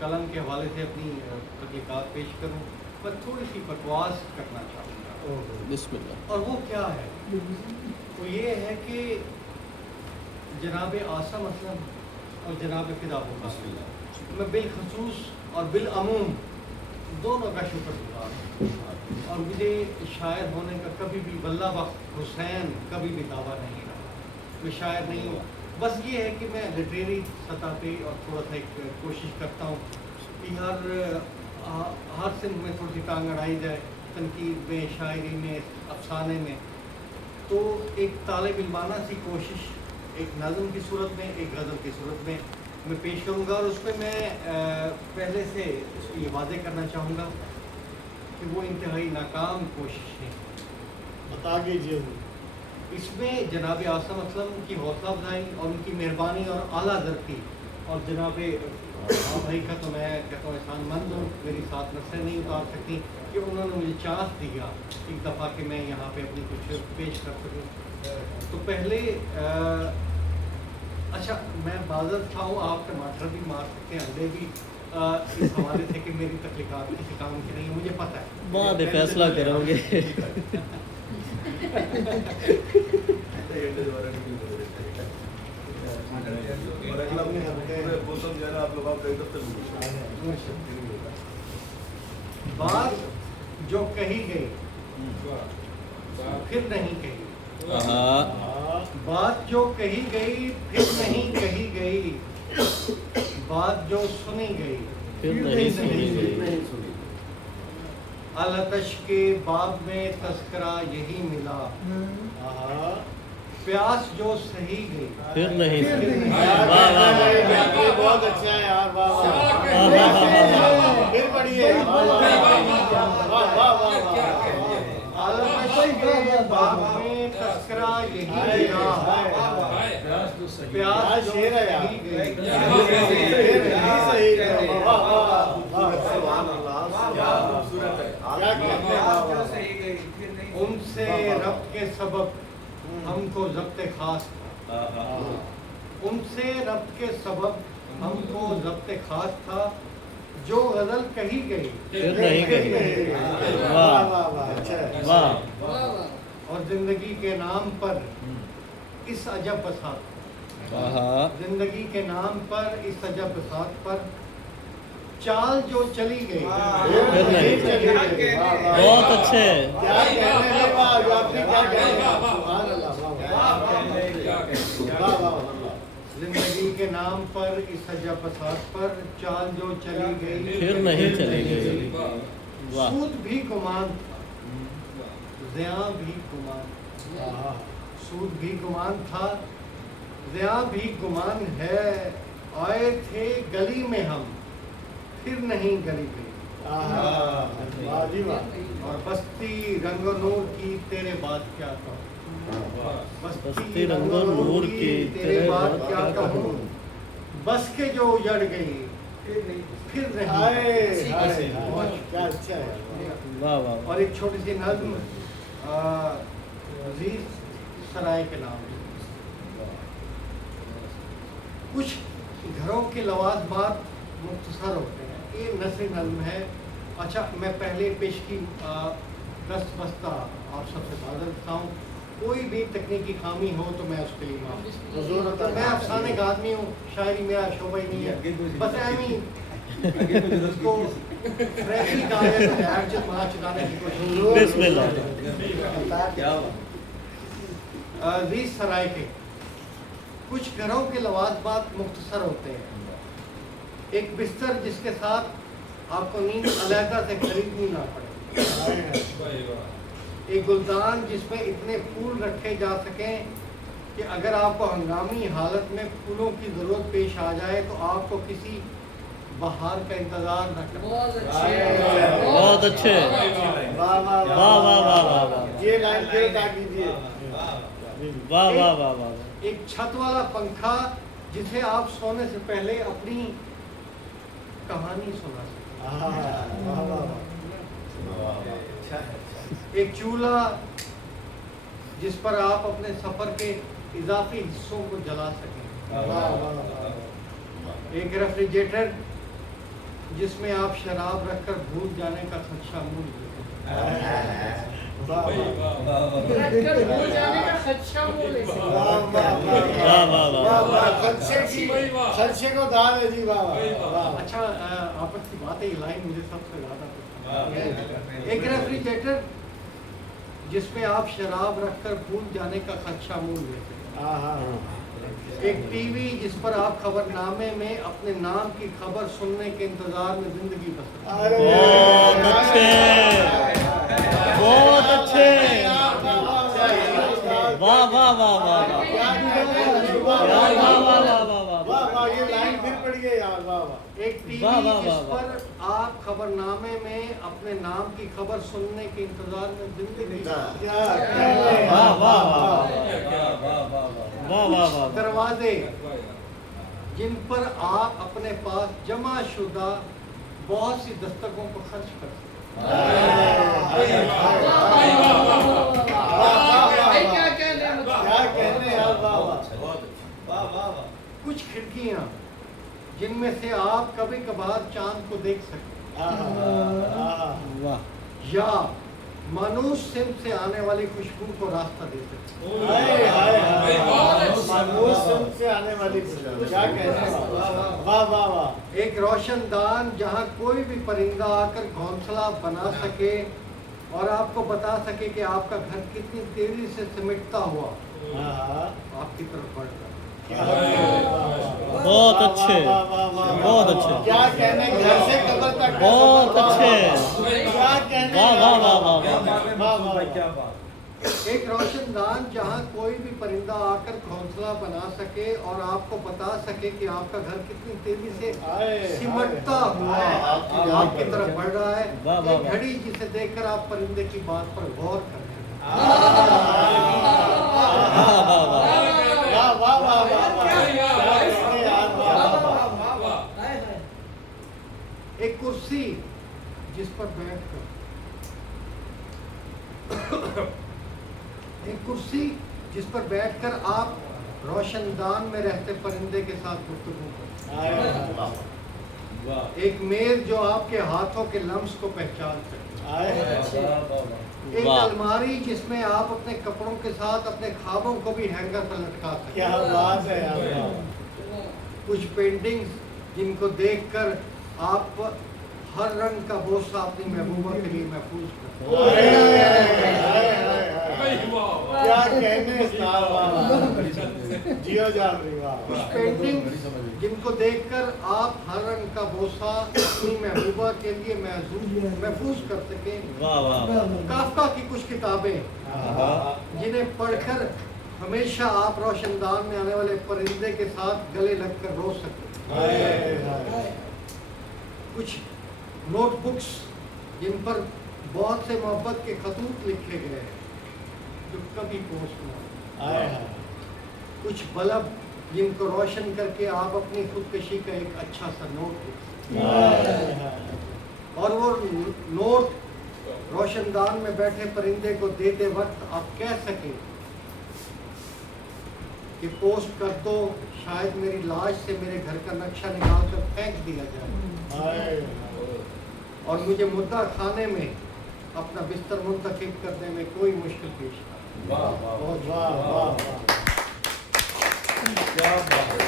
कलम के हवाले से अपनी तख्लीक़ात पेश करूँ, पर थोड़ी सी बकवास करना चाहूँगा। बिस्मिल्लाह। और वो क्या है, वो ये है कि जनाब आसम असलम और जनाब फ़िदा बुखारी, मैं बिलखसूस और बिलअमूम दोनों का शुक्रगुज़ार हूँ। और मुझे शायर होने का कभी भी वल्लाह बख्श हुसैन कभी भी दावा नहीं रहा, मैं शायर नहीं हूँ। बस ये है कि मैं लिटरेरी सतह पे और थोड़ा सा एक कोशिश करता हूँ कि हर सिंध में थोड़ी सी टांग अड़ाई जाए, तनकीद में, शायरी में, अफसाने में। तो एक तालिब इल्माना सी कोशिश एक नज़म की सूरत में, एक गज़ल की सूरत में मैं पेश करूँगा। और उस पर मैं पहले से ये वादे करना चाहूँगा कि वो इंतहाई नाकाम कोशिश है। बता दीजिए। इसमें जनाब आसम असलम की हौसला अफजाई और उनकी मेहरबानी और आला दरकी, और जनाब भाई का तो मैं कहता हूँ एहसानमंद हूँ, मेरी साथ नसें नहीं उतार सकती कि उन्होंने मुझे चांस दिया एक दफ़ा कि मैं यहाँ पे अपनी कुछ पेश कर सकूँ। तो पहले अच्छा, मैं बाज़त था हूँ, आप टमाटर भी मार सकते हैं, अंडे भी, इस हवाले से कि मेरी तख्लीक़ात किसी काम की नहीं है, मुझे पता है। बाद में फैसला करोगे। बात जो कही गई फिर नहीं कही, बात जो कही गई फिर नहीं कही गई, बात जो सुनी गई फिर नहीं सुनी गई। अलतश के बाब में तस्करा यही मिला, प्यास जो सही गई फिर नहीं सुनी गई। वाह वाह वाह, बहुत अच्छा है यार, वाह वाह, फिर पढ़िए, वाह वाह वाह। अलतश के बाब में तस्करा यही मिला, प्यास जो शेर है यार, सही गई। सही है, वाह वाह वाह, सुभान अल्लाह, क्या खूबसूरत है, क्या कहते हैं। उनसे रब्त के सबब हमको ज़ब्त खास था, उनसे रब्त के सबब हमको ज़ब्त खास था, जो गज़ल कही गई फिर नहीं कही। वाह वाह वाह, अच्छा है, वाह। और ज़िंदगी के नाम पर इस अजब बसात, जिंदगी के नाम पर इस अजब बसात पर चाल जो चली गई फिर नहीं चली गई। बहुत अच्छे। क्या कहने हैं, वाह, आपने क्या कहने हैं, सुभान अल्लाह, वाह वाह वाह। जिंदगी के नाम पर इस अजब बसात पर चाल जो चली गई फिर नहीं चली गई। वाह। सूद भी गुमान था, ज़िया भी गुमान, सूद भी गुमान था, ज़िया भी गुमान है, आए थे गली में हम फिर नहीं गली गई, वाह जी वाह। और बस्ती रंगो नूर की तेरे बाद क्या कहूँ, बस्ती रंगो नूर की तेरे बाद क्या कहूँ, बस के जो उजड़ गई फिर नहीं। हाय हाय, क्या अच्छा है, वाह वाह। और एक छोटी सी नज़्म अजीज सराय के नाम से। कुछ घरों के लवाजमात मुख्तसर होते हैं, ये नसरी नज़्म है। अच्छा, मैं पहले पेश की दस्त बस्ता आप सबसे माज़रत करता हूँ, कोई भी तकनीकी खामी हो तो मैं उसके लिए माफ़। मैं अफसाने का आदमी हूँ, शायरी मेरा शोबा ही नहीं है, बस एमी उसको फ्रेशी गाने को हैरजत वहाँ चुकाने की कोशिश। बिस्मिल्लाह। अजीज सराय के कुछ घरों के लवाजमात मुख्तसर होते हैं, एक बिस्तर जिसके साथ आपको नींद अलहदा से खरीदनी ना पड़े, एक गुलदान जिसमें इतने फूल रखे जा सकें कि अगर आपको हंगामी हालत में फूलों की ज़रूरत पेश आ जाए तो आपको किसी बहार का इंतज़ार न करना। बहुत अच्छे। वाह वाह वाह वाह वाह वाह वाह। ये लाइन फिर उठा कीजिए। वाह वाह वाह वाह। एक छत वाला पंखा जिसे आप सोने से पहले अपनी कहानी सुना सकते। वाह वाह वाह। एक चूल्हा जिस पर आप अपने सफ़र के इजाफी हिस्सों को जला सकें। एक रेफ्रिजरेटर जिसमें आप शराब रखकर भूल जाने का खदशा मूल लेते हैं। रखकर भूल जाने का खदशा मूल है। खर्चे को दान है जी। वाह अच्छा आपस की बात है, ये लाइन मुझे सबसे ज्यादा पसंद है। एक रेफ्रिजरेटर जिसमें आप शराब रखकर भूल जाने का खदशा मूल लेते हैं। एक टीवी जिस पर आप खबरनामे में अपने नाम की खबर सुनने के इंतजार में जिंदगी बसर। बहुत अच्छे, बहुत अच्छे। वाह वाह वाह वाह वाह, यार वाह वाह वाह वाह वाह। ये लाइन फिर पड़ गई यार। वाह वाह। एक टीवी वाह, वाह, जिस वाह, पर आप खबरनामे में अपने नाम की खबर सुनने के इंतजार में जिंदगी वाह वाह वाह वाह वाह वाह। दरवाजे जिन पर आप अपने पास जमा शुदा बहुत सी दस्तकों को खर्च कर सकते क्या कहने यार। वाह वाह। कुछ खिड़कियां जिनमें से आप कभी कभार चांद को देख सकते वाह। या मानूस सिम से आने वाली खुशबू को रास्ता दे सकते से आने वाली क्या कहते हैं। वाह वाह वाह। एक रोशनदान जहां कोई भी परिंदा आकर घोंसला बना सके और आपको बता सके कि आपका घर कितनी तेजी से सिमटता हुआ आपकी तरफ बढ़ रहा है। बहुत अच्छे, बहुत अच्छे। क्या कहने, घर से कब्र तक। बहुत अच्छे। क्या कहने। वाह वाह वाह वाह वाह। क्या बात। एक रोशनदान जहां कोई भी परिंदा आकर घोंसला बना सके और आपको बता सके कि आपका घर कितनी तेजी से सिमटता हुआ आपकी तरफ बढ़ रहा है। वाह, वाह, एक वाह। घड़ी जिसे देखकर आप परिंदे की बात पर गौर कर रहे हैं। वाह वाह वाह। एक कुर्सी जिस पर बैठकर एक कुर्सी जिस पर बैठकर आप रोशनदान में रहते परिंदे के साथ गुफ्तगू करते। एक मेज जो आपके हाथों के लम्स को पहचान सके। एक अलमारी जिसमें आप अपने कपड़ों के साथ अपने ख्वाबों को भी हैंगर पर लटका सकते। क्या बात है यार। कुछ पेंटिंग्स जिनको देखकर आप हर रंग का बोझा अपनी महबूबा के लिए महफूज करते। क्या कहने। जियो जान रही। कुछ पेंटिंग्स जिनको देखकर आप हर रंग का बोझा अपनी महबूबा के लिए महफूज कर सके। वाह वाह। काफका की कुछ किताबें जिन्हें पढ़कर हमेशा आप रोशनदान में आने वाले परिंदे के साथ गले लगकर रो सकते। कुछ नोटबुक्स जिन पर बहुत से मोहब्बत के खतूत लिखे गए हैं जो कभी पोस्ट न हो। कुछ बल्ब जिनको रोशन करके आप अपनी खुदकशी का एक अच्छा सा नोट लिख सकते हैं। और वो नोट रोशनदान में बैठे परिंदे को देते वक्त आप कह सके कि पोस्ट कर दो, शायद मेरी लाश से मेरे घर का नक्शा निकाल कर फेंक दिया जाए और मुझे मुद्दा खाने में अपना बिस्तर मुंतखब करने में कोई मुश्किल पेश ना आए। वाह वाह वाह। क्या बात है।